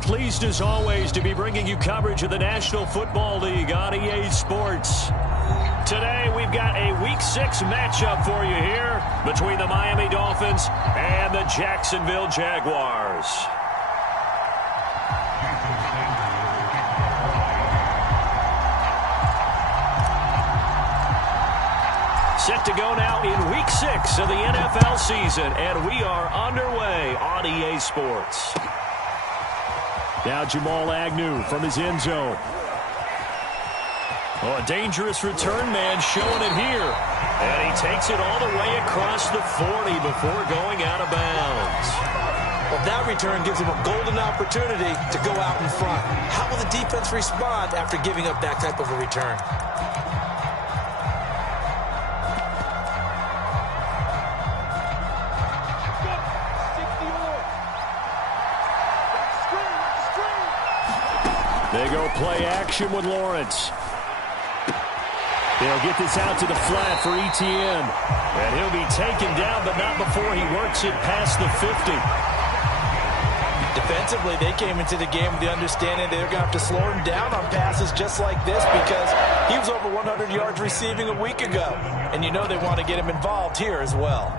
pleased as always to be bringing you coverage of the National Football League on EA Sports. Today we've got a Week 6 matchup for you here between the Miami Dolphins and the Jacksonville Jaguars. Set to go now in Week 6 of the NFL season, and we are underway on EA Sports. Now Jamal Agnew from his end zone. Oh, a dangerous return man showing it here. And he takes it all the way across the 40 before going out of bounds. Well, that return gives him a golden opportunity to go out in front. How will the defense respond after giving up that type of a return? They go play action with Lawrence. They'll get this out to the flat for Etienne. And he'll be taken down, but not before he works it past the 50. Defensively, they came into the game with the understanding they're going to have to slow him down on passes just like this because he was over 100 yards receiving a week ago. And you know they want to get him involved here as well.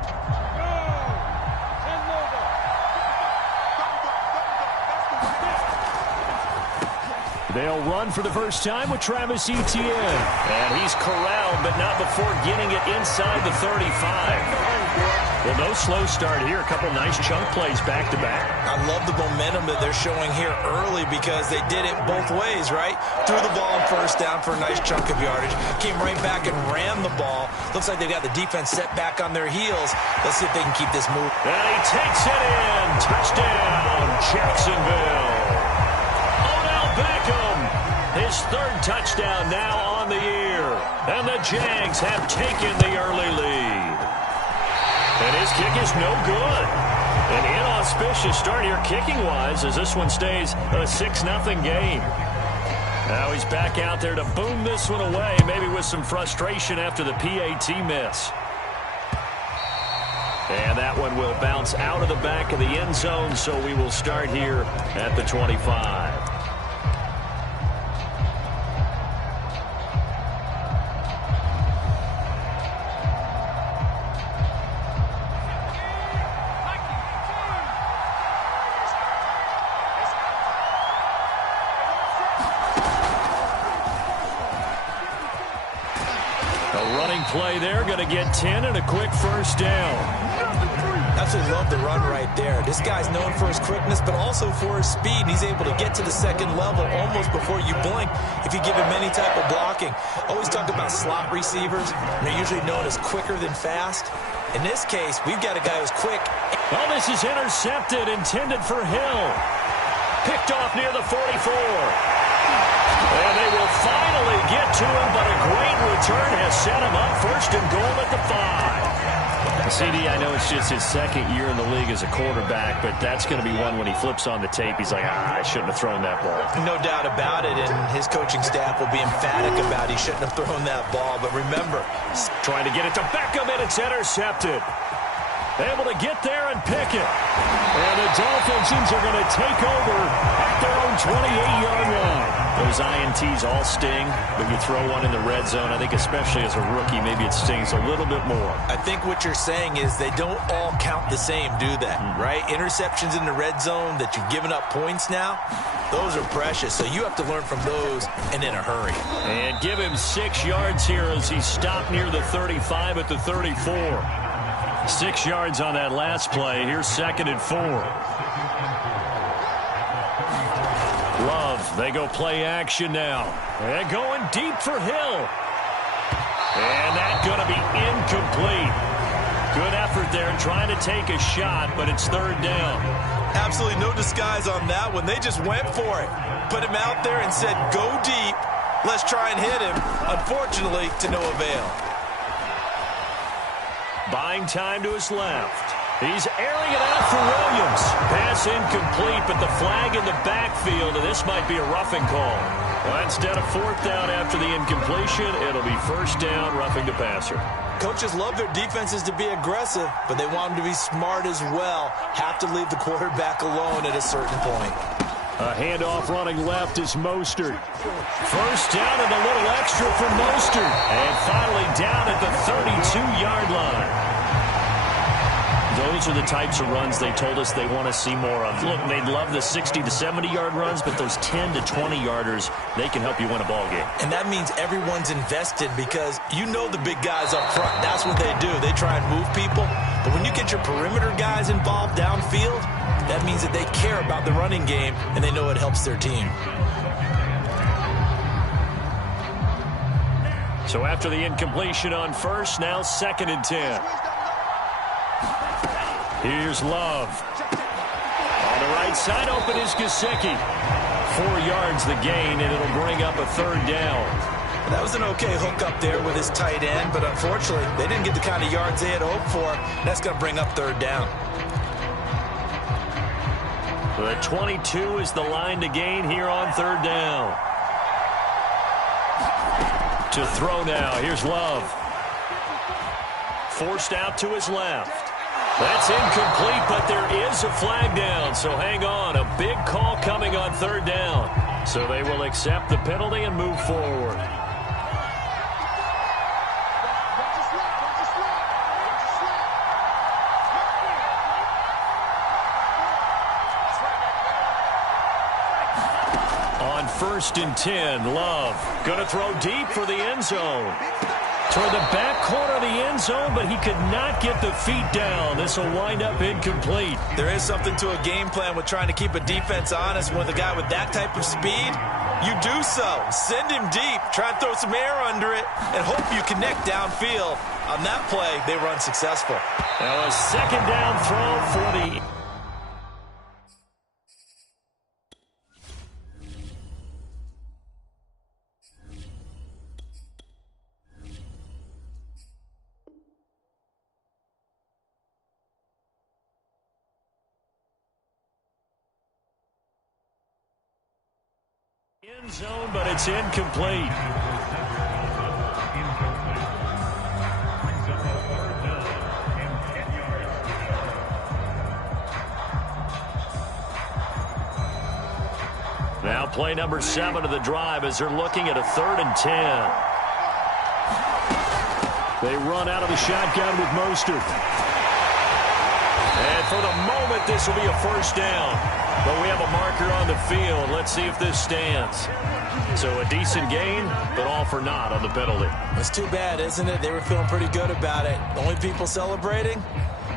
They'll run for the first time with Travis Etienne. And he's corralled, but not before getting it inside the 35. Well, no slow start here. A couple nice chunk plays back-to-back. I love the momentum that they're showing here early because they did it both ways, right? Threw the ball on first down for a nice chunk of yardage. Came right back and ran the ball. Looks like they've got the defense set back on their heels. Let's see if they can keep this move. And he takes it in. Touchdown, Jacksonville. Beckham, his third touchdown now on the year. And the Jags have taken the early lead. And his kick is no good. An inauspicious start here kicking-wise as this one stays a 6-0 game. Now he's back out there to boom this one away, maybe with some frustration after the PAT miss. And that one will bounce out of the back of the end zone, so we will start here at the 25. Play there, going to get 10 and a quick first down. Absolutely love the run right there. This guy's known for his quickness, but also for his speed. He's able to get to the second level almost before you blink if you give him any type of blocking. Always talk about slot receivers. They're usually known as quicker than fast. In this case, we've got a guy who's quick. Oh, this is intercepted, intended for Hill. Picked off near the 44. And they will finally get to him, but a great return has set him up first and goal at the 5. CD, I know it's just his second year in the league as a quarterback, but that's going to be one when he flips on the tape. He's like, I shouldn't have thrown that ball. No doubt about it, and his coaching staff will be emphatic about he shouldn't have thrown that ball. But remember, trying to get it to Beckham, and it's intercepted. Able to get there and pick it. And the Dolphins are going to take over at their own 28-yard line. Those INTs all sting, but you throw one in the red zone. I think especially as a rookie, maybe it stings a little bit more. I think what you're saying is they don't all count the same, do they? Right? Interceptions in the red zone that you've given up points now, those are precious. So you have to learn from those and in a hurry. And give him 6 yards here as he stopped near the 35 at the 34. 6 yards on that last play. Here's 2nd and 4. Love, they go play action now. And going deep for Hill. And that's going to be incomplete. Good effort there trying to take a shot, but it's 3rd down. Absolutely no disguise on that one. They just went for it. Put him out there and said, go deep. Let's try and hit him. Unfortunately, to no avail. Buying time to his left. He's airing it out for Williams. Pass incomplete, but the flag in the backfield, and this might be a roughing call. Well, instead of 4th down after the incompletion, it'll be 1st down, roughing the passer. Coaches love their defenses to be aggressive, but they want them to be smart as well. Have to leave the quarterback alone at a certain point. A handoff running left is Mostert. First down and a little extra for Mostert. And finally down at the 32-yard line. Those are the types of runs they told us they want to see more of. Look, they'd love the 60 to 70-yard runs, but those 10 to 20-yarders, they can help you win a ball game. And that means everyone's invested because you know the big guys up front. That's what they do. They try and move people. But when you get your perimeter guys involved downfield, that means that they care about the running game and they know it helps their team. So after the incompletion on first, now 2nd and 10. Here's Love. On the right side, open is Gesicki. 4 yards the gain, and it'll bring up a 3rd down. That was an okay hook up there with his tight end, but unfortunately, they didn't get the kind of yards they had hoped for. That's going to bring up 3rd down. The 22 is the line to gain here on 3rd down. To throw now, here's Love. Forced out to his left. That's incomplete, but there is a flag down, so hang on. A big call coming on 3rd down. So they will accept the penalty and move forward. On 1st and 10, Love going to throw deep for the end zone. Toward the back corner of the end zone, but he could not get the feet down. This will wind up incomplete. There is something to a game plan with trying to keep a defense honest. With a guy with that type of speed, you do so. Send him deep, try and throw some air under it, and hope you connect downfield. On that play, they run successful. Now a 2nd down throw for the... end zone, but it's incomplete. Now play number 7 of the drive as they're looking at a 3rd and 10. They run out of the shotgun with Mostert. And for the moment, this will be a 1st down. But we have a marker on the field. Let's see if this stands. So a decent gain, but all for naught on the penalty. It's too bad, isn't it? They were feeling pretty good about it. The only people celebrating,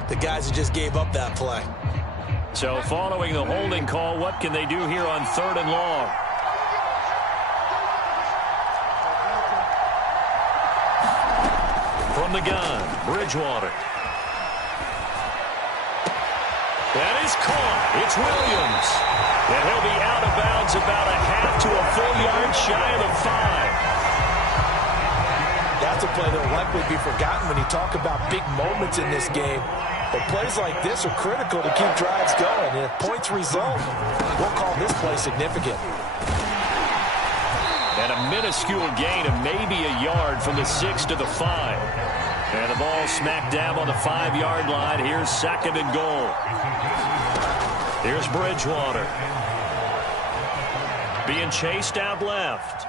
the guys who just gave up that play. So following the holding call, what can they do here on 3rd and long? From the gun, Bridgewater. That is caught. It's Williams. And he'll be out of bounds about a half to a full yard shy of the 5. That's a play that will likely be forgotten when you talk about big moments in this game. But plays like this are critical to keep drives going. And if points result, we'll call this play significant. And a minuscule gain of maybe a yard from the 6 to the 5. And the ball smack dab on the 5-yard line. Here's 2nd and goal. Here's Bridgewater. Being chased out left.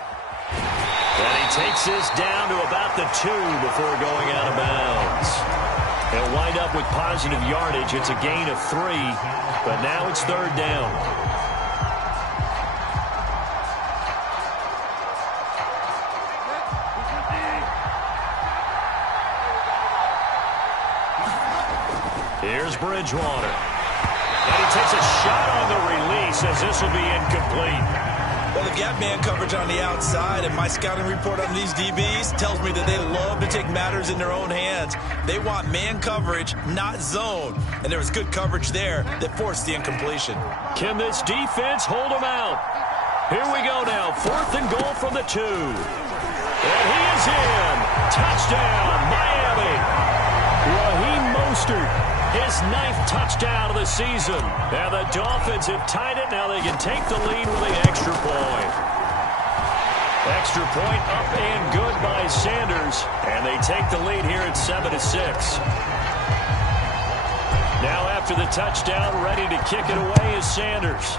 And he takes this down to about the 2 before going out of bounds. He'll wind up with positive yardage. It's a gain of 3, but now it's 3rd down. Here's Bridgewater. And he takes a shot on the release as this will be incomplete. Well, they've got man coverage on the outside, and my scouting report on these DBs tells me that they love to take matters in their own hands. They want man coverage, not zone. And there was good coverage there that forced the incompletion. Can this defense hold them out? Here we go now. 4th and goal from the 2. And he is in. Touchdown, Miami. Raheem Mostert, his 9th touchdown of the season. Now the Dolphins have tied it. Now they can take the lead with an extra point. Extra point up and good by Sanders. And they take the lead here at 7-6. Now after the touchdown, ready to kick it away is Sanders.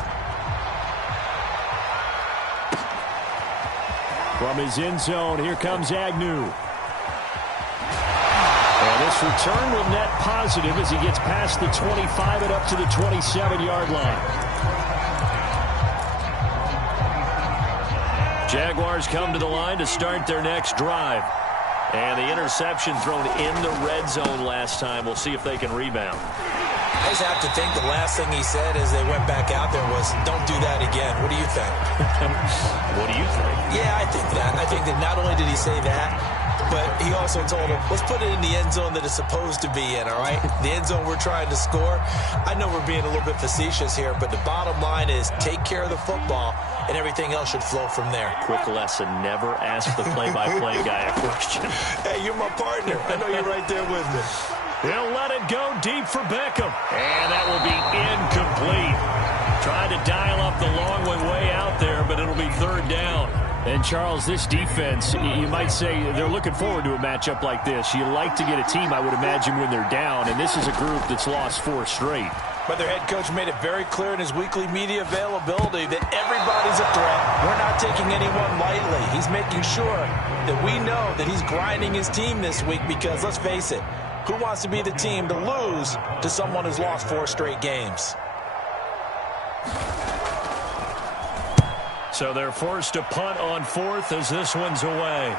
From his end zone, here comes Agnew. And this return will net positive as he gets past the 25 and up to the 27-yard line. Jaguars come to the line to start their next drive. And the interception thrown in the red zone last time. We'll see if they can rebound. I just have to think the last thing he said as they went back out there was, don't do that again. What do you think? What do you think? Yeah, I think that. I think that not only did he say that, but he also told him, let's put it in the end zone that it's supposed to be in, all right? The end zone we're trying to score. I know we're being a little bit facetious here, but the bottom line is take care of the football, and everything else should flow from there. Quick lesson, never ask the play-by-play guy a question. Hey, you're my partner. I know you're right there with me. He'll let it go deep for Beckham. And that will be incomplete. Trying to dial up the long one way out there, but it'll be third down. And, Charles, this defense, you might say they're looking forward to a matchup like this. You like to get a team, I would imagine, when they're down, and this is a group that's lost 4 straight. But their head coach made it very clear in his weekly media availability that everybody's a threat. We're not taking anyone lightly. He's making sure that we know that he's grinding his team this week because, let's face it, who wants to be the team to lose to someone who's lost 4 straight games? So they're forced to punt on 4th as this one's away.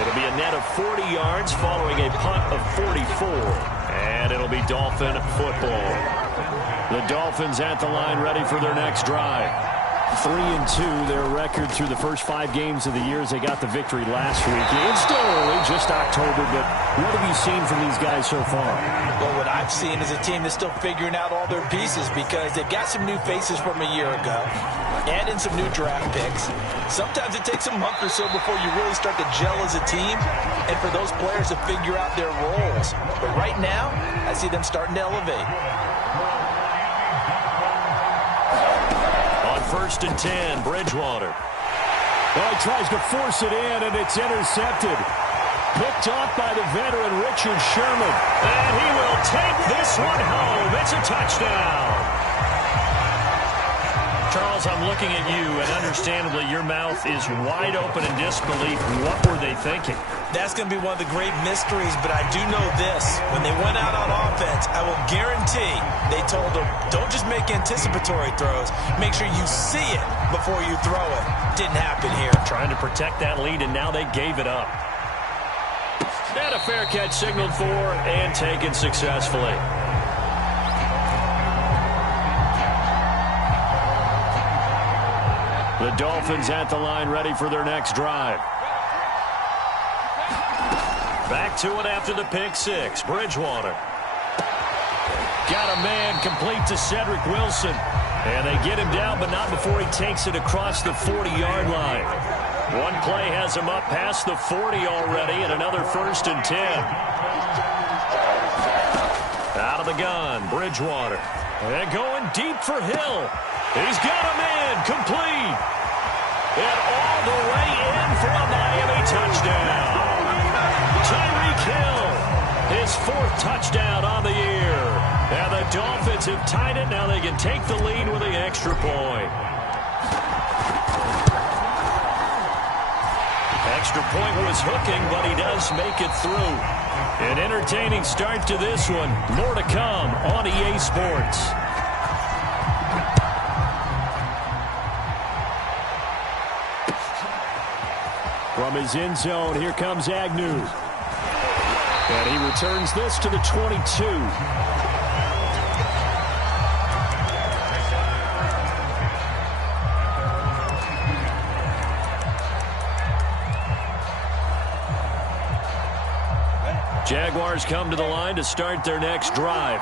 It'll be a net of 40 yards following a punt of 44. And it'll be Dolphin football. The Dolphins at the line ready for their next drive. 3-2, their record through the first 5 games of the year as they got the victory last week. It's still early, just October, but what have you seen from these guys so far? Well, what I've seen is a team that's still figuring out all their pieces because they've got some new faces from a year ago and in some new draft picks. Sometimes it takes a month or so before you really start to gel as a team and for those players to figure out their roles. But right now, I see them starting to elevate. 1st and 10, Bridgewater. Well, he tries to force it in, and it's intercepted. Picked off by the veteran Richard Sherman. And he will take this one home. It's a touchdown. Charles, I'm looking at you, and understandably, your mouth is wide open in disbelief. What were they thinking? That's going to be one of the great mysteries, but I do know this. When they went out on offense, I will guarantee they told them, don't just make anticipatory throws. Make sure you see it before you throw it. Didn't happen here. Trying to protect that lead, and now they gave it up. And a fair catch signaled for and taken successfully. The Dolphins at the line ready for their next drive. Back to it after the pick 6. Bridgewater. Got a man complete to Cedric Wilson. And they get him down, but not before he takes it across the 40-yard line. One play has him up past the 40 already, and another 1st and 10. Out of the gun, Bridgewater. And going deep for Hill. He's got him in, complete. And all the way in for a Miami touchdown. Tyreek Hill, his 4th touchdown on the year. And the Dolphins have tied it. Now they can take the lead with the extra point. Extra point was hooking, but he does make it through. An entertaining start to this one. More to come on EA Sports. From his end zone, here comes Agnew. And he returns this to the 22. Jaguars come to the line to start their next drive.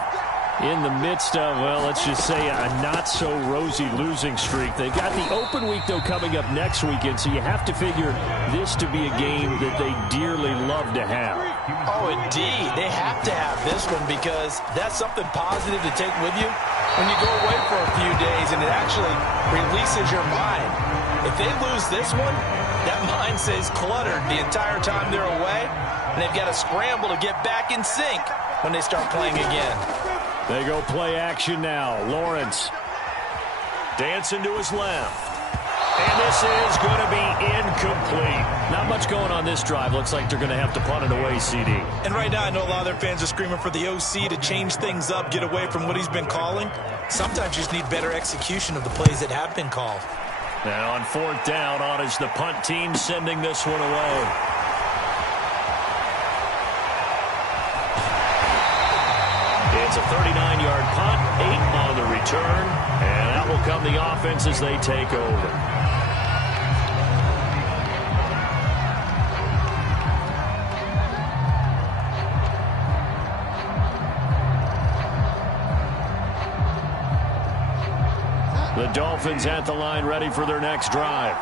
In the midst of, well, let's just say a not-so-rosy losing streak. They've got the open week, though, coming up next weekend, so you have to figure this to be a game that they dearly love to have. Oh, indeed. They have to have this one because that's something positive to take with you when you go away for a few days, and it actually releases your mind. If they lose this one, that mind stays cluttered the entire time they're away, and they've got to scramble to get back in sync when they start playing again. They go play action now. Lawrence. Dancing to his left. And this is going to be incomplete. Not much going on this drive. Looks like they're going to have to punt it away, CD. And right now, I know a lot of their fans are screaming for the OC to change things up, get away from what he's been calling. Sometimes you just need better execution of the plays that have been called. Now on fourth down, on is the punt team sending this one away. It's a 39-yard punt, 8 on the return, and out will come the offense as they take over. The Dolphins at the line ready for their next drive.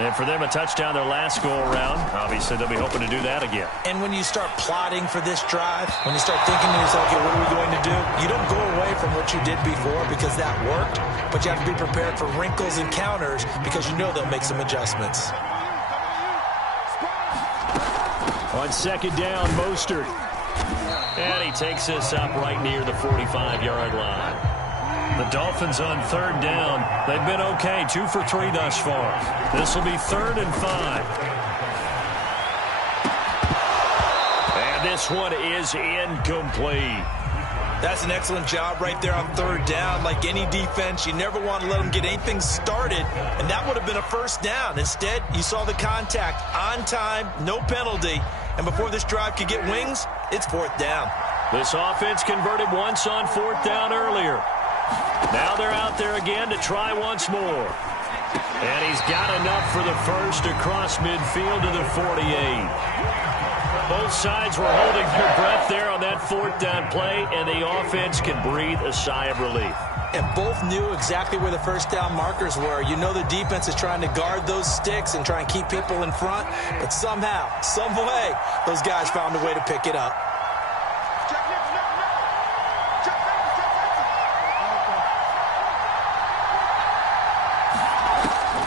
And for them, a touchdown their last go-around. Obviously, they'll be hoping to do that again. And when you start plotting for this drive, when you start thinking to yourself, okay, what are we going to do? You don't go away from what you did before because that worked, but you have to be prepared for wrinkles and counters because you know they'll make some adjustments. On second down, Mostert. And he takes this up right near the 45-yard line. The Dolphins on third down. They've been okay, 2 for 3 thus far. This will be 3rd and 5. And this one is incomplete. That's an excellent job right there on third down. Like any defense, you never want to let them get anything started, and that would have been a first down. Instead, you saw the contact on time, no penalty, and before this drive could get wings, it's 4th down. This offense converted once on 4th down earlier. Now they're out there again to try once more. And he's got enough for the first across midfield to the 48. Both sides were holding their breath there on that 4th down play, and the offense can breathe a sigh of relief. And both knew exactly where the first down markers were. You know the defense is trying to guard those sticks and try and keep people in front, but somehow, some way, those guys found a way to pick it up.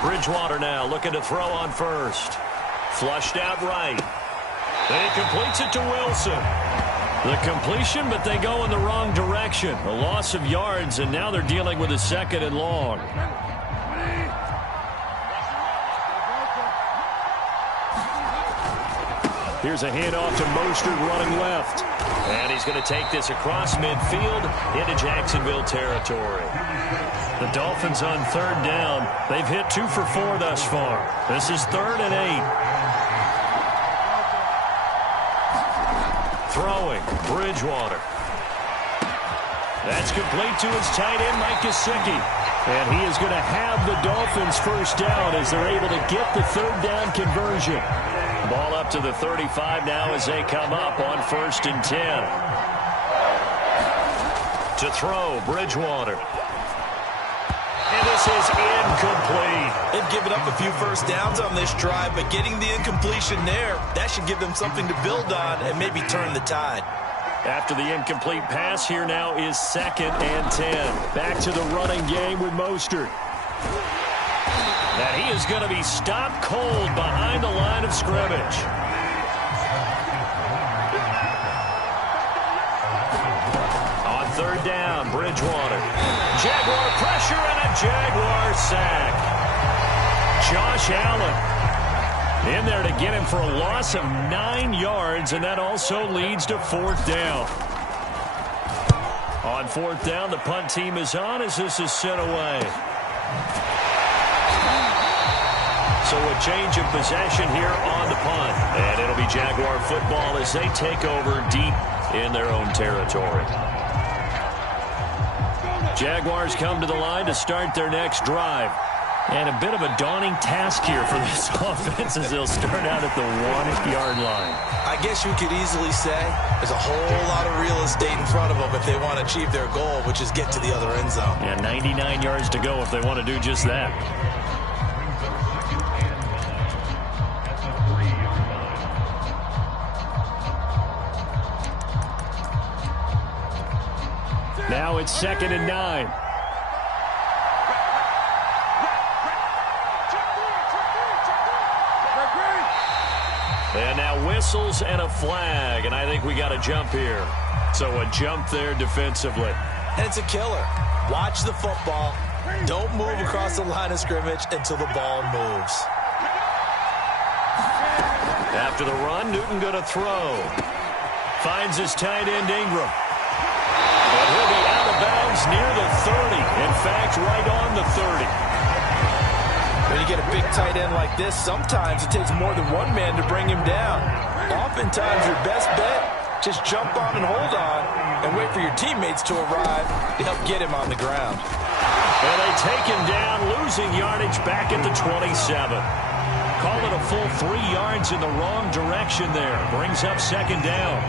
Bridgewater now looking to throw on first. Flushed out right. Then he completes it to Wilson. The completion, but they go in the wrong direction. A loss of yards, and now they're dealing with a 2nd and long. Here's a handoff to Mostert running left. And he's going to take this across midfield into Jacksonville territory. The Dolphins on third down. They've hit 2 for 4 thus far. This is 3rd and 8. Throwing, Bridgewater. That's complete to his tight end, Mike Gesicki. And he is going to have the Dolphins first down as they're able to get the 3rd down conversion. Ball up to the 35 now as they come up on 1st and 10. To throw, Bridgewater. And this is incomplete. They've given up a few first downs on this drive, but getting the incompletion there, that should give them something to build on and maybe turn the tide. After the incomplete pass, here now is 2nd and 10. Back to the running game with Mostert. That he is going to be stopped cold behind the line of scrimmage. On third down, Bridgewater. Jaguar pressure and a Jaguar sack. Josh Allen in there to get him for a loss of 9 yards, and that also leads to 4th down. On 4th down, the punt team is on as this is sent away. So a change of possession here on the punt. And it'll be Jaguar football as they take over deep in their own territory. Jaguars come to the line to start their next drive. And a bit of a daunting task here for this offense as they'll start out at the 1-yard line. I guess you could easily say there's a whole lot of real estate in front of them if they want to achieve their goal, which is get to the other end zone. Yeah, 99 yards to go if they want to do just that. Now it's 2nd and 9. And now whistles and a flag, and I think we got a jump here. So a jump there defensively. And it's a killer. Watch the football, Don't move across the line of scrimmage until the ball moves. After the run, Newton going to throw. Finds his tight end, Ingram. But he'll be out of bounds near the 30. In fact, right on the 30. When you get a big tight end like this, sometimes it takes more than one man to bring him down. Oftentimes, your best bet, just jump on and hold on and wait for your teammates to arrive to help get him on the ground. And they take him down, losing yardage back at the 27. Call it a full 3 yards in the wrong direction there. Brings up second down.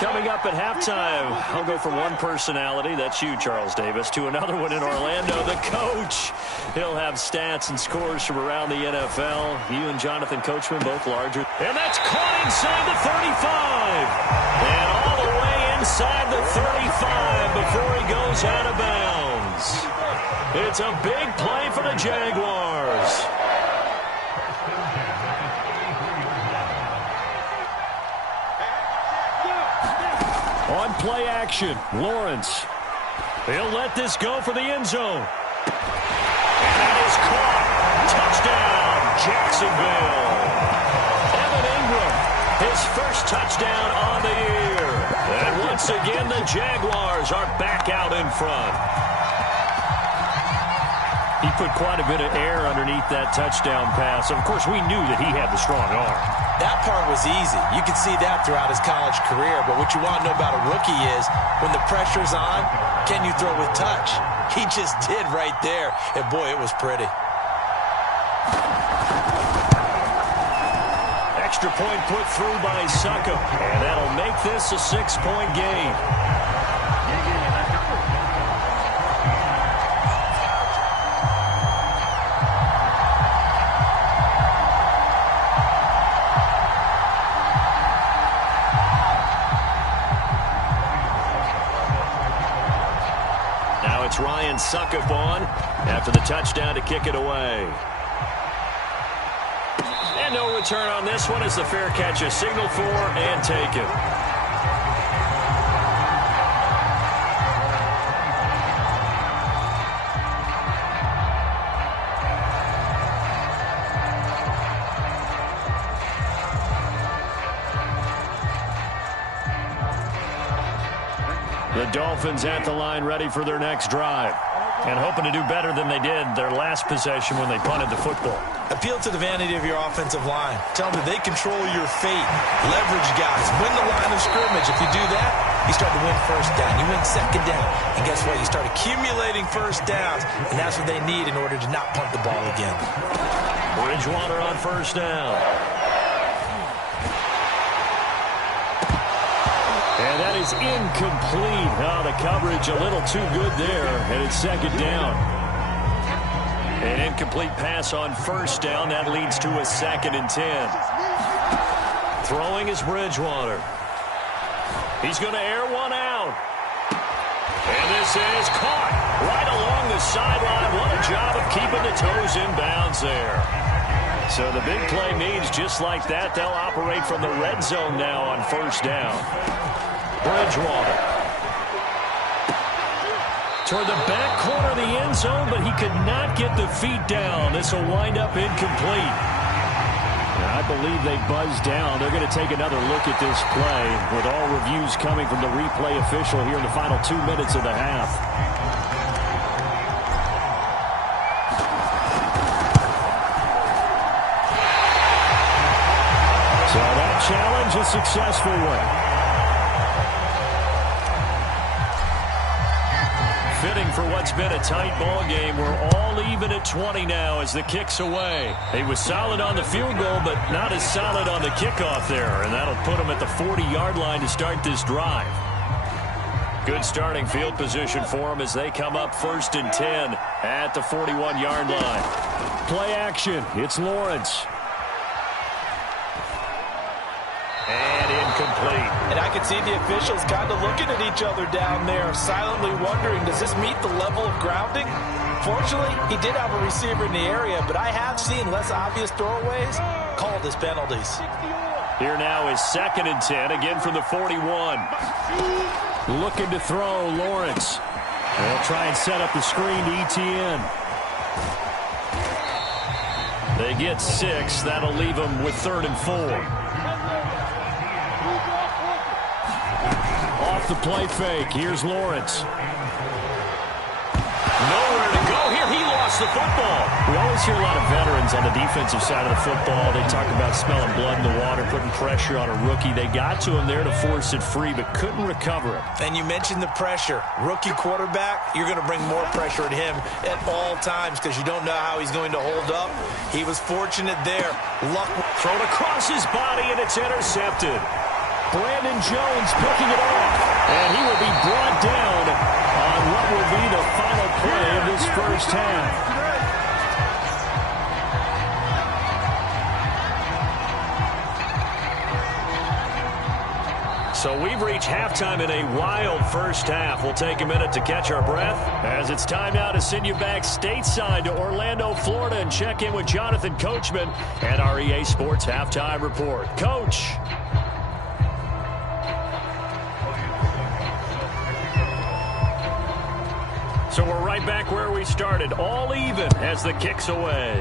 Coming up at halftime, I'll go from one personality, that's you, Charles Davis, to another one in Orlando, the coach. He'll have stats and scores from around the NFL. You and Jonathan Coachman, both larger. And that's caught inside the 35. And all the way inside the 35 before he goes out of bounds. It's a big play for the Jaguars. On play action, Lawrence. He'll let this go for the end zone. And that is caught. Touchdown, Jacksonville. Evan Ingram, his first touchdown on the year. And once again, the Jaguars are back out in front. He put quite a bit of air underneath that touchdown pass. Of course, we knew that he had the strong arm. That part was easy. You could see that throughout his college career. But what you want to know about a rookie is when the pressure's on, can you throw with touch? He just did right there. And, boy, it was pretty. Extra point put through by Succop. And that'll make this a 6-point game. Ryan Succop on after the touchdown to kick it away. And no return on this one as the fair catch is signaled for and taken. The Dolphins at the line ready for their next drive and hoping to do better than they did their last possession when they punted the football. Appeal to the vanity of your offensive line. Tell them that they control your fate. Leverage guys. Win the line of scrimmage. If you do that, you start to win first down. You win second down. And guess what? You start accumulating first downs, and that's what they need in order to not punt the ball again. Bridgewater on first down. And that is incomplete. Oh, the coverage a little too good there, and it's second down. An incomplete pass on first down. That leads to a 2nd and 10. Throwing is Bridgewater. He's going to air one out. And this is caught right along the sideline. What a job of keeping the toes in bounds there. So the big play means just like that, they'll operate from the red zone now on first down. Bridgewater. Toward the back corner of the end zone, but he could not get the feet down. This will wind up incomplete. I believe they buzzed down. They're going to take another look at this play with all reviews coming from the replay official here in the final 2 minutes of the half. So that challenge, a successful one. Fitting for what's been a tight ball game. We're all even at 20 now as the kick's away. He was solid on the field goal, but not as solid on the kickoff there, and that'll put him at the 40-yard line to start this drive. Good starting field position for him as they come up 1st and 10 at the 41-yard line. Play action. It's Lawrence. And incomplete. And I could see the officials kind of looking at each other down there, silently wondering, does this meet the level of grounding? Fortunately, he did have a receiver in the area, but I have seen less obvious throwaways called as penalties. Here now is 2nd and 10, again from the 41. Looking to throw, Lawrence. They'll try and set up the screen to ETN. They get 6. That'll leave them with 3rd and 4. Off the play fake. Here's Lawrence. Nowhere to go here. He lost the football. We always hear a lot of veterans on the defensive side of the football. They talk about smelling blood in the water, putting pressure on a rookie. They got to him there to force it free, but couldn't recover it. And you mentioned the pressure. Rookie quarterback, you're going to bring more pressure at him at all times because you don't know how he's going to hold up. He was fortunate there. Luck thrown across his body, and it's intercepted. Brandon Jones picking it off, and he will be brought down on what will be the final play of this first half. So we've reached halftime in a wild first half. We'll take a minute to catch our breath as it's time now to send you back stateside to Orlando, Florida, and check in with Jonathan Coachman and our EA Sports Halftime Report. Coach. So we're right back where we started, all even as the kick's away.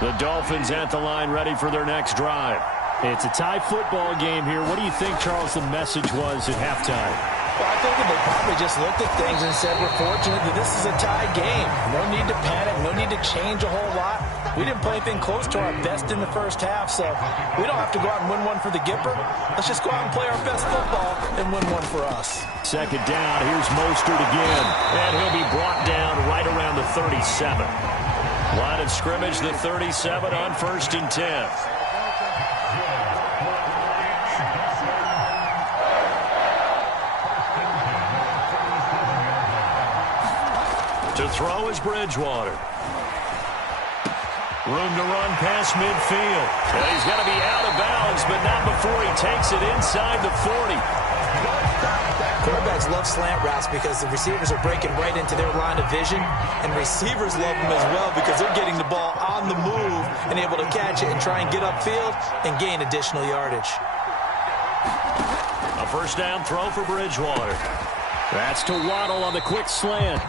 The Dolphins at the line, ready for their next drive. It's a tie football game here. What do you think, Charles, the message was at halftime? Well, I think they probably just looked at things and said, we're fortunate that this is a tie game. No need to panic. No need to change a whole lot. We didn't play anything close to our best in the first half, so we don't have to go out and win one for the Gipper. Let's just go out and play our best football and win one for us. 2nd down. Here's Mostert again. And he'll be brought down right around the 37. Line of scrimmage, the 37 on 1st and 10. To throw is Bridgewater. Room to run past midfield. And he's got to be out of bounds, but not before he takes it inside the 40. Quarterbacks love slant routes because the receivers are breaking right into their line of vision, and receivers love them as well because they're getting the ball on the move and able to catch it and try and get upfield and gain additional yardage. A 1st down throw for Bridgewater. That's to Waddle on the quick slant.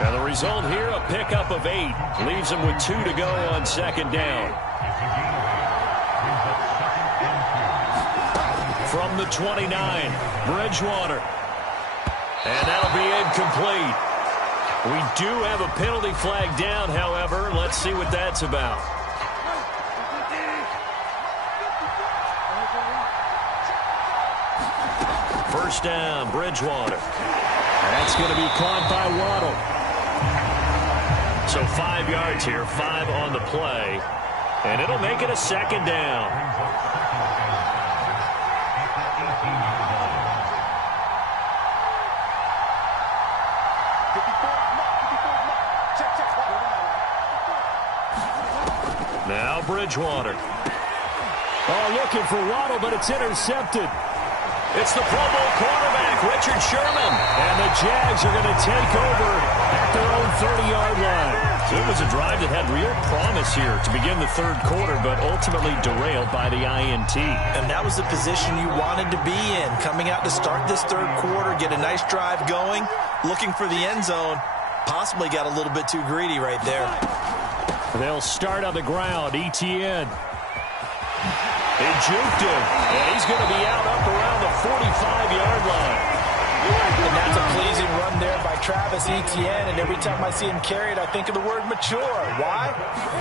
And the result here, a pickup of 8. Leaves him with 2 to go on 2nd down. From the 29, Bridgewater. And that'll be incomplete. We do have a penalty flag down, however. Let's see what that's about. First down, Bridgewater. That's going to be caught by Waddle. So 5 yards here, 5 on the play. And it'll make it a 2nd down. Now Bridgewater. Oh, looking for Waddle, but it's intercepted. It's the Pro Bowl quarterback, Richard Sherman. And the Jags are going to take over at their own 30-yard line. It was a drive that had real promise here to begin the 3rd quarter, but ultimately derailed by the INT. And that was the position you wanted to be in, coming out to start this 3rd quarter, get a nice drive going, looking for the end zone. Possibly got a little bit too greedy right there. They'll start on the ground. ETN. They juked him, and he's going to be out up around the 45-yard line. And that's a pleasing run there by Travis Etienne, and every time I see him carry it, I think of the word mature. Why?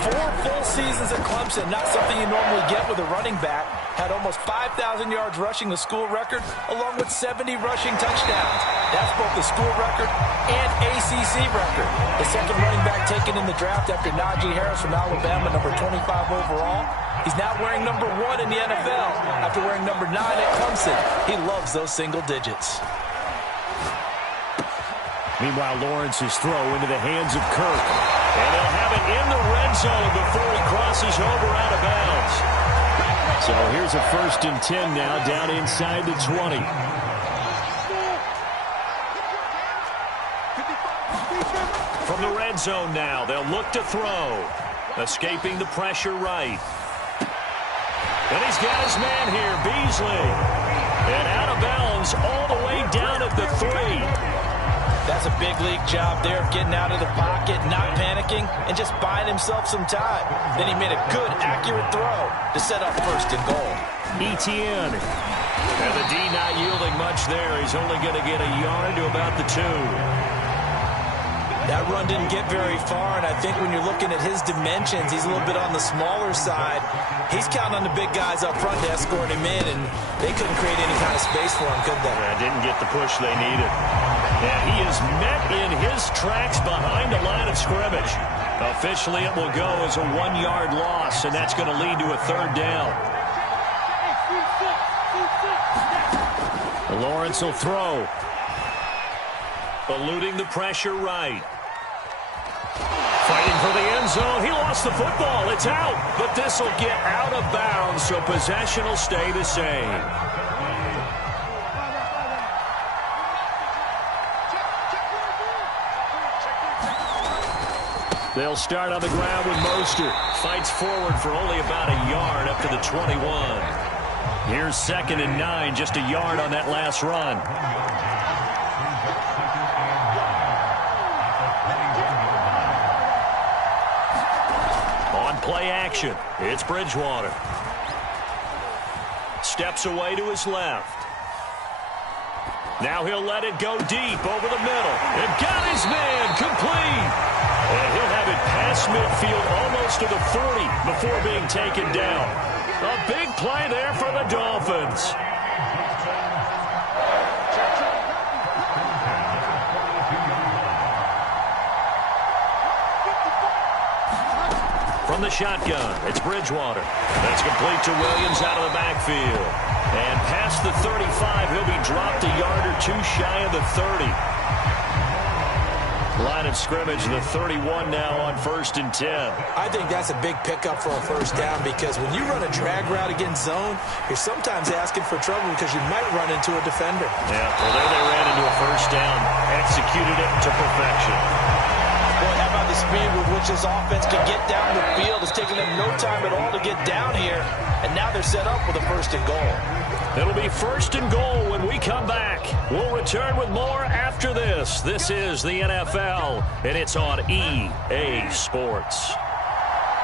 4 full seasons at Clemson, not something you normally get with a running back. had almost 5,000 yards rushing, the school record, along with 70 rushing touchdowns. That's both the school record and ACC record. The second running back taken in the draft after Najee Harris from Alabama, number 25 overall. He's now wearing number 1 in the NFL after wearing number 9 at Clemson. He loves those single digits. Meanwhile, Lawrence's throw into the hands of Kirk. And they'll have it in the red zone before he crosses over out of bounds. So here's a 1st and 10 now down inside the 20. From the red zone now, they'll look to throw. Escaping the pressure right. And he's got his man here, Beasley. And out of bounds all the way down at the 3. That's a big league job there of getting out of the pocket, not panicking, and just buying himself some time. Then he made a good, accurate throw to set up 1st and goal. Etienne. And the D not yielding much there. He's only going to get a yard to about the 2. That run didn't get very far, and I think when you're looking at his dimensions, he's a little bit on the smaller side. He's counting on the big guys up front to escort him in, and they couldn't create any kind of space for him, could they? Didn't get the push they needed. Yeah, he is met in his tracks behind the line of scrimmage. Officially, it will go as a 1-yard loss, and that's going to lead to a 3rd down. Lawrence will throw. Eluding the pressure right. Fighting for the end zone. He lost the football. It's out. But this will get out of bounds, so possession will stay the same. They'll start on the ground with Mostert. Fights forward for only about a yard up to the 21. Here's 2nd and 9, just a yard on that last run. On play action, it's Bridgewater. Steps away to his left. Now he'll let it go deep over the middle. And got his man complete. And he'll have it past midfield almost to the 40 before being taken down. A big play there for the Dolphins. From the shotgun, it's Bridgewater. That's complete to Williams out of the backfield. And past the 35, he'll be dropped a yard or 2 shy of the 30. Line of scrimmage, the 31 now on 1st and 10. I think that's a big pickup for a 1st down because when you run a drag route against zone, you're sometimes asking for trouble because you might run into a defender. Yeah, well, there they ran into a 1st down. Executed it to perfection. Boy, how about the speed with which this offense can get down the field? It's taking them no time at all to get down here, and now they're set up with a 1st and goal. It'll be 1st and goal when we come back. We'll return with more after this. This is the NFL, and it's on EA Sports.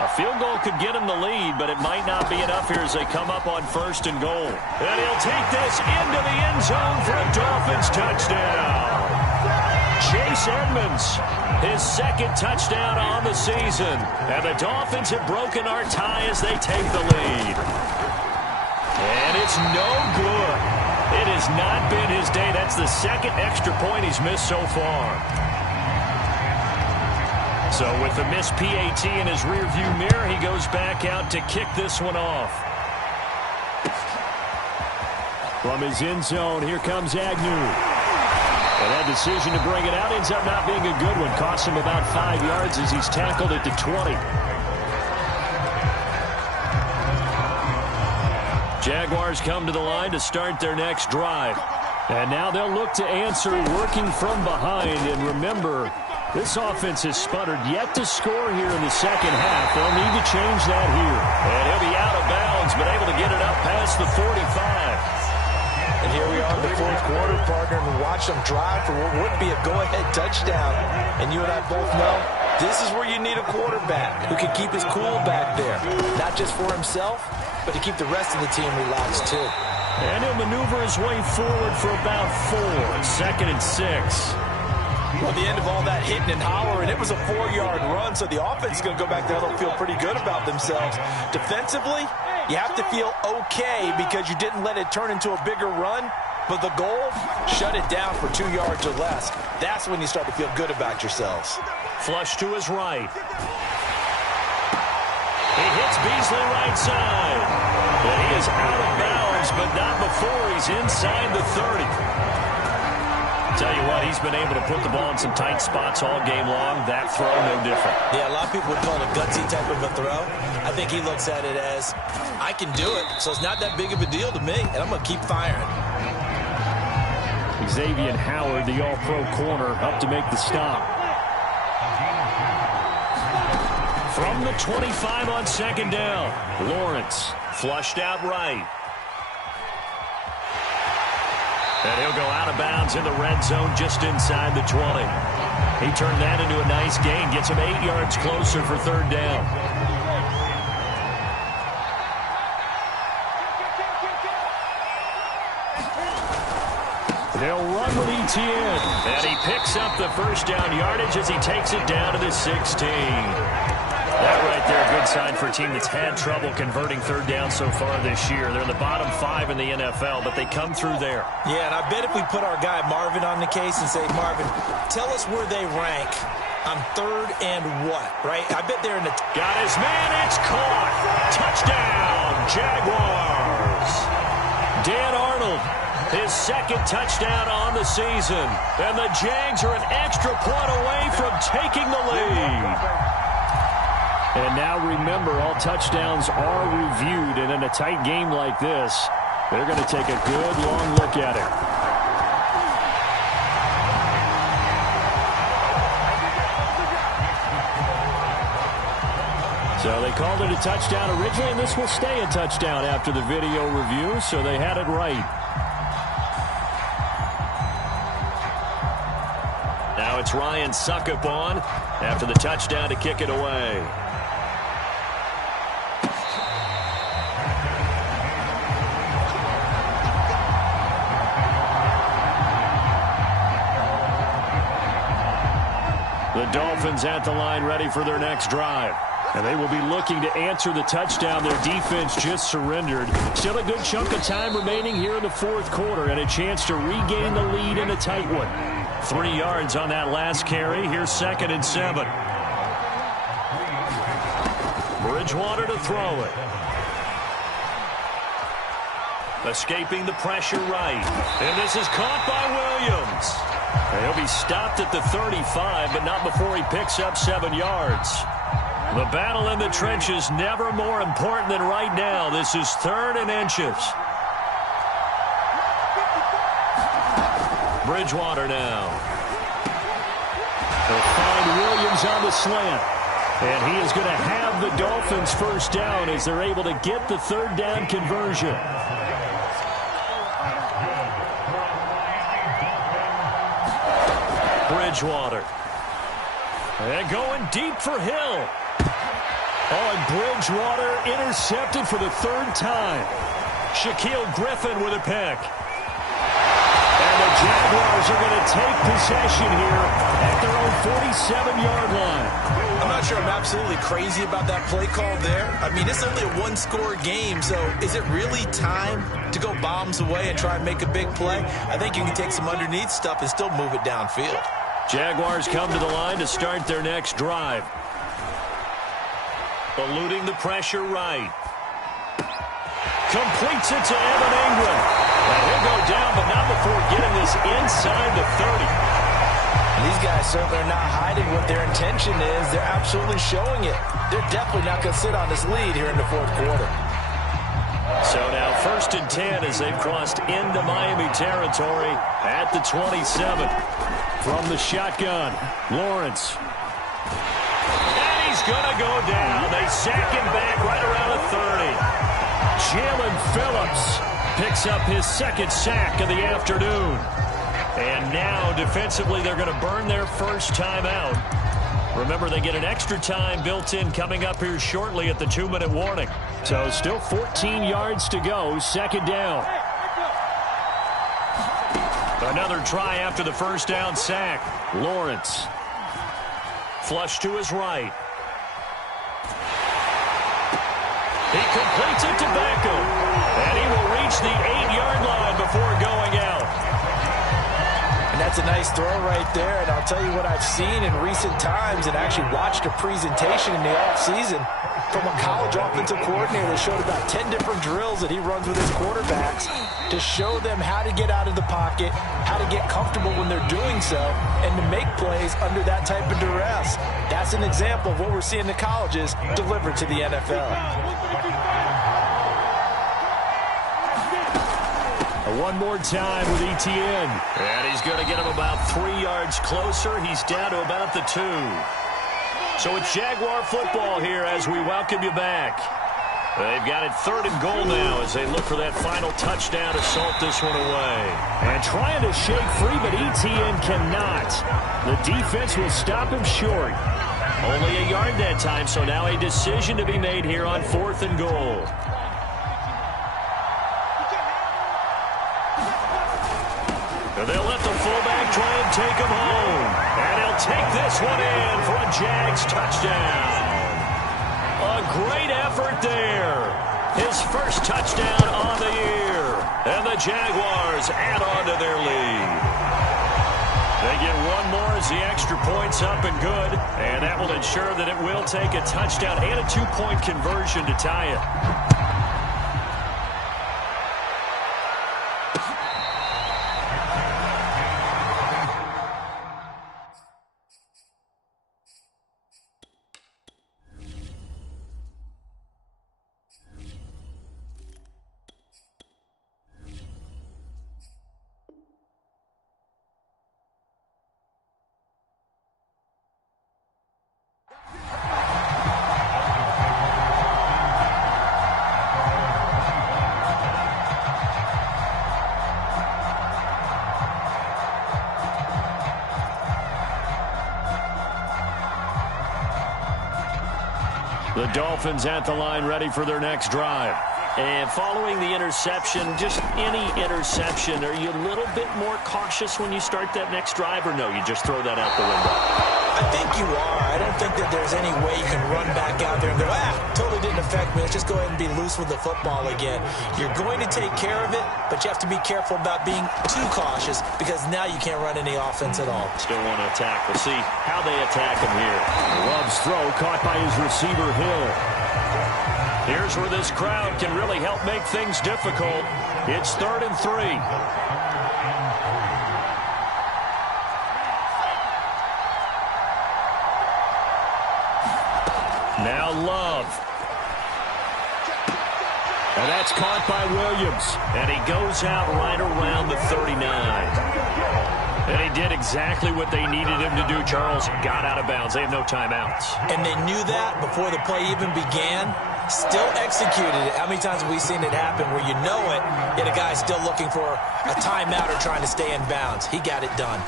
A field goal could get him the lead, but it might not be enough here as they come up on 1st and goal. And he'll take this into the end zone for a Dolphins touchdown. Chase Edmonds, his 2nd touchdown on the season. And the Dolphins have broken our tie as they take the lead. And it's no good. It has not been his day. That's the 2nd extra point he's missed so far. So with the missed PAT in his rearview mirror, he goes back out to kick this one off. From his end zone, here comes Agnew. And that decision to bring it out ends up not being a good one. Costs him about 5 yards as he's tackled at the 20. Jaguars come to the line to start their next drive. And now they'll look to answer working from behind. And remember, this offense has sputtered yet to score here in the 2nd half. They'll need to change that here. And he'll be out of bounds, but able to get it up past the 45. And here we are in the 4th quarter, partner, and watch them drive for what would be a go-ahead touchdown. And you and I both know this is where you need a quarterback who can keep his cool back there. Not just for himself, but to keep the rest of the team relaxed, too. And he'll maneuver his way forward for about 4. 2nd and 6. Well, at the end of all that hitting and hollering, it was a 4-yard run, so the offense is going to go back there and feel pretty good about themselves. Defensively, You have to feel okay because you didn't let it turn into a bigger run, but the goal, shut it down for 2 yards or less. That's when you start to feel good about yourselves. Flush to his right. He hits Beasley right side. And he is out of bounds, but not before he's inside the 30. Tell you what, he's been able to put the ball in some tight spots all game long. That throw, no different. Yeah, a lot of people would call it a gutsy type of a throw. I think he looks at it as, I can do it, so it's not that big of a deal to me, and I'm going to keep firing. Xavier Howard, the all-pro corner, up to make the stop. From the 25 on second down, Lawrence flushed out right. And he'll go out of bounds in the red zone just inside the 20. He turned that into a nice gain, gets him 8 yards closer for third down. They'll run with ETN. And he picks up the first down yardage as he takes it down to the 16. That right there, a good sign for a team that's had trouble converting third down so far this year. They're in the bottom 5 in the NFL, but they come through there. Yeah, and I bet if we put our guy Marvin on the case and say, Marvin, tell us where they rank on third and what, right? I bet they're in the... Got his man, it's caught. Touchdown, Jaguars. Dan Arnold, his second touchdown on the season. And the Jags are an extra point away from taking the lead. And now remember, all touchdowns are reviewed, and in a tight game like this, they're going to take a good long look at it. So they called it a touchdown originally, and this will stay a touchdown after the video review, so they had it right. Now it's Ryan Suckup on after the touchdown to kick it away. The Dolphins at the line ready for their next drive. And they will be looking to answer the touchdown their defense just surrendered. Still a good chunk of time remaining here in the fourth quarter and a chance to regain the lead in a tight one. 3 yards on that last carry. Here's 2nd and 7. Bridgewater to throw it. Escaping the pressure right. And this is caught by Williams. And he'll be stopped at the 35, but not before he picks up 7 yards. The battle in the trenches never more important than right now. This is 3rd and inches. Bridgewater now. They'll find Williams on the slant. And he is going to have the Dolphins first down as they're able to get the third down conversion. Bridgewater. And going deep for Hill. Oh, and Bridgewater intercepted for the 3rd time. Shaquille Griffin with a pick. And the Jaguars are going to take possession here at their own 47-yard line. I'm not sure I'm absolutely crazy about that play call there. I mean, it's only a one-score game, so is it really time to go bombs away and try and make a big play? I think you can take some underneath stuff and still move it downfield. Jaguars come to the line to start their next drive. Eluding the pressure right. Completes it to Evan Ingram. And he'll go down, but not before getting this inside the 30. And these guys certainly are not hiding what their intention is. They're absolutely showing it. They're definitely not going to sit on this lead here in the fourth quarter. So now 1st and 10 as they've crossed into Miami territory at the 27. From the shotgun, Lawrence. And he's going to go down. They sack him back right around the 30. Jalen Phillips picks up his 2nd sack of the afternoon. And now defensively they're going to burn their first time out. Remember, they get an extra time built in coming up here shortly at the 2-minute warning. So still 14 yards to go, 2nd down. Another try after the first down sack. Lawrence. Flush to his right. He completes it to Beckham. And he will reach the 8-yard line before going out. And that's a nice throw right there. And I'll tell you what I've seen in recent times and actually watched a presentation in the offseason from a college offensive coordinator that showed about 10 different drills that he runs with his quarterbacks to show them how to get out of the pocket, how to get comfortable when they're doing so, and to make plays under that type of duress. That's an example of what we're seeing in the colleges delivered to the NFL. One more time with Etienne. And he's going to get him about 3 yards closer. He's down to about the 2. So it's Jaguar football here as we welcome you back. They've got it 3rd and goal now as they look for that final touchdown to salt this one away. And trying to shake free, but Etienne cannot. The defense will stop him short. Only a yard that time, so now a decision to be made here on 4th and goal. They'll let the fullback try and take him home. And he'll take this one in for a Jags touchdown. A great effort there. His first touchdown on the year. And the Jaguars add on to their lead. They get one more as the extra point's up and good. And that will ensure that it will take a touchdown and a 2-point conversion to tie it. The Dolphins at the line ready for their next drive. And following the interception, just any interception, are you a little bit more cautious when you start that next drive, or no, you just throw that out the window? I think you are. I don't think that there's any way you can run back out there and go, totally didn't affect me. Let's just go ahead and be loose with the football again. You're going to take care of it, but you have to be careful about being too cautious because now you can't run any offense at all. Still want to attack. We'll see how they attack him here. Love's throw caught by his receiver, Hill. Here's where this crowd can really help make things difficult. It's 3rd and 3. Now Love. And that's caught by Williams. And he goes out right around the 39. And he did exactly what they needed him to do, Charles. Got out of bounds. They have no timeouts. And they knew that before the play even began. Still executed it. How many times have we seen it happen where you know it, yet a guy's still looking for a timeout or trying to stay in bounds? He got it done.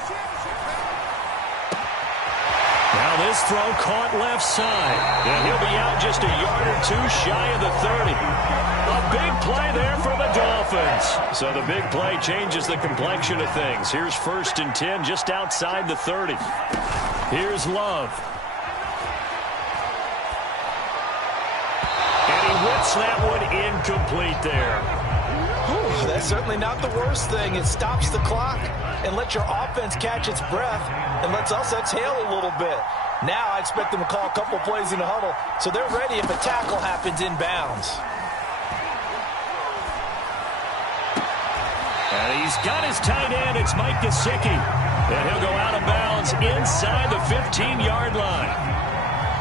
Now this throw caught left side. And he'll be out just a yard or two shy of the 30. A big play there for the Dolphins. So the big play changes the complexion of things. Here's 1st and 10 just outside the 30. Here's Love. And he whips that one incomplete there. Whew, that's certainly not the worst thing. It stops the clock and lets your offense catch its breath and lets us exhale a little bit. Now I expect them to call a couple plays in the huddle so they're ready if a tackle happens in bounds. And he's got his tight end. It's Mike Gesicki. And he'll go out of bounds inside the 15-yard line.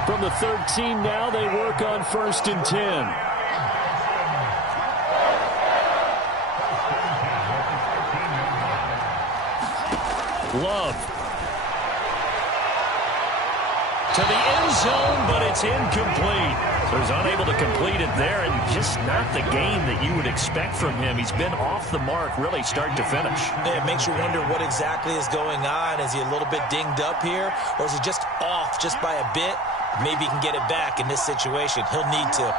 From the 13 now, they work on 1st and 10. Love. To the end zone, but it's incomplete. So he's unable to complete it there, and just not the game that you would expect from him. He's been off the mark, really, start to finish. Yeah, it makes you wonder what exactly is going on. Is he a little bit dinged up here, or is he just off just by a bit? Maybe he can get it back in this situation. He'll need to.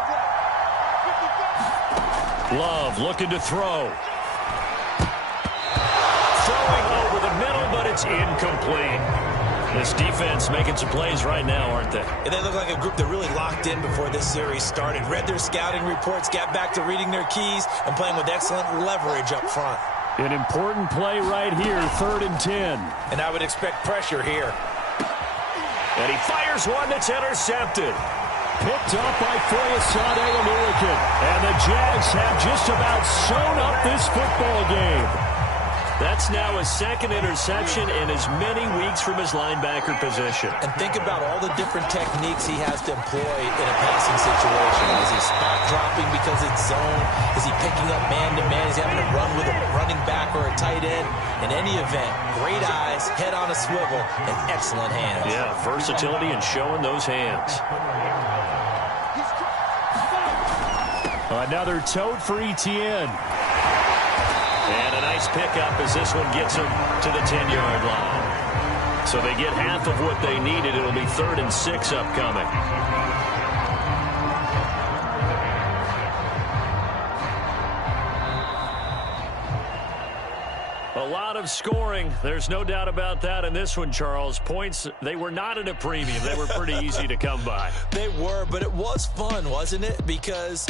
Love looking to throw. Throwing over the middle, but it's incomplete. This defense making some plays right now, aren't they? And they look like a group that really locked in before this series started. Read their scouting reports, got back to reading their keys, and playing with excellent leverage up front. An important play right here, 3rd and 10. And I would expect pressure here. And he fires one that's intercepted. Picked up by Foyesade American. And the Jags have just about sewn up this football game. That's now his 2nd interception in as many weeks from his linebacker position. And think about all the different techniques he has to employ in a passing situation. Is he spot dropping because it's zone? Is he picking up man-to-man? Is he having to run with a running back or a tight end? In any event, great eyes, head on a swivel, and excellent hands. Yeah, versatility and showing those hands. Another tote for Etienne. And a nice pickup as this one gets them to the 10-yard line. So they get half of what they needed. It'll be 3rd and 6 upcoming. A lot of scoring. There's no doubt about that in this one, Charles. Points, they were not at a premium. They were pretty easy to come by. They were, but it was fun, wasn't it? Because